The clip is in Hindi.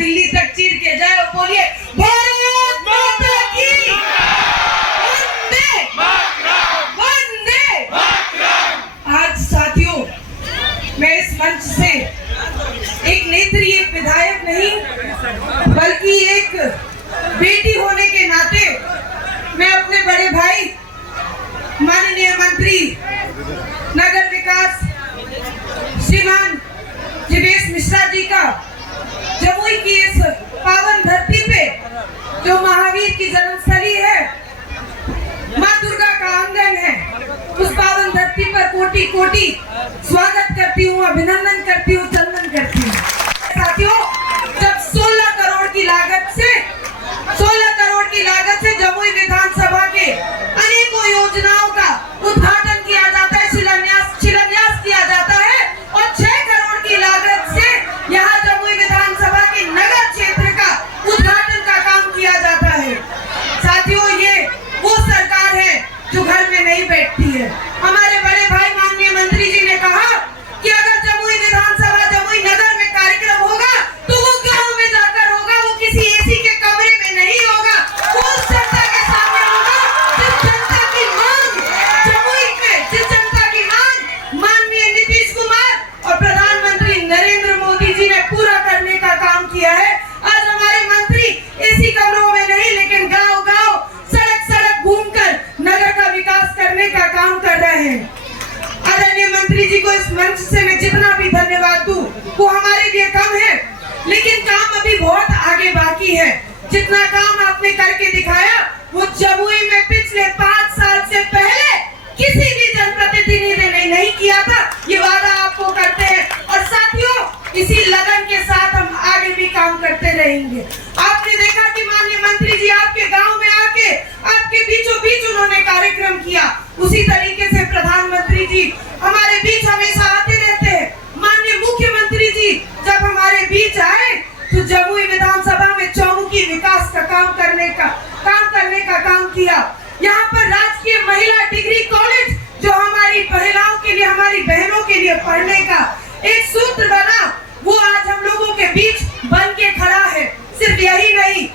दिल्ली तक चीर के जाए, बोलिए भारत माता की वंदे वंदे। आज साथियों, मैं इस मंच से एक नेत्रीय विधायक नहीं बल्कि एक बेटी होने के नाते मैं अपने बड़े भाई माननीय मंत्री नगर विकास श्रीमान जिवेश मिश्रा जी का जमुई की इस पावन धरती पे जो महावीर की जन्मस्थली है, माँ दुर्गा का आंगन है, उस पावन धरती पर कोटि कोटि स्वागत करती हूँ, अभिनंदन करती हूँ, चंदन करती हूँ। साथियों, जब 16 करोड़ की लागत से जमुई विधानसभा के अनेकों योजनाओं का उद्घाटन किया जाता है, शिलान्यास किया जाता है और 6 करोड़ की लागत से यहाँ जमुई विधानसभा के नगर क्षेत्र का उद्घाटन का काम किया जाता है। साथियों, ये वो सरकार है जो घर में नहीं बैठती है। हमारे बड़े भाई माननीय मंत्री जी ने कहा कि अगर जमुई विधानसभा जमुई नगर में कार्यक्रम होगा तो वो गांव में जाकर होगा, वो किसी एसी के कमरे में नहीं होगा, वो उस जनता के सामने होगा जिस जनता की मांग जमुई में, जिस जनता की मांग माननीय नीतीश कुमार और प्रधानमंत्री नरेंद्र मोदी जी ने पूरा करने का काम किया है। आज हमारे मंत्री एसी कमरों में नहीं लेकिन गाँव गाँव सड़क घूमकर नगर का विकास करने का काम कर रहे हैं। आदरणीय मंत्री जी को इस मंच से मैं जितना भी धन्यवाद दूं वो हमारे लिए कम है, लेकिन काम अभी बहुत आगे बाकी है। जितना काम आपने करके दिखाया वो जमुई में पिछले 5 साल से पहले किसी भी जनप्रतिनिधि ने नहीं किया था। ये वादा आपको करते हैं और साथियों, इसी लगन के साथ हम आगे भी काम करते रहेंगे। आपने देखा कि माननीय मंत्री जी आपके गांव में आके आपके बीचों बीच उन्होंने कार्यक्रम किया, उसी तरीके से प्रधानमंत्री जी हमारे बीच हमेशा आते रहते हैं। माननीय मुख्यमंत्री जी जब हमारे बीच आए तो जमुई विधानसभा में चौमुखी विकास का काम करने का काम किया। यहाँ पर राजकीय महिला डिग्री कॉलेज जो हमारी महिलाओं के लिए, हमारी बहनों के लिए पढ़ने का एक सूत्र बना, वो आज हम लोगों के बीच बन के खड़ा है। सिर्फ यही नहीं,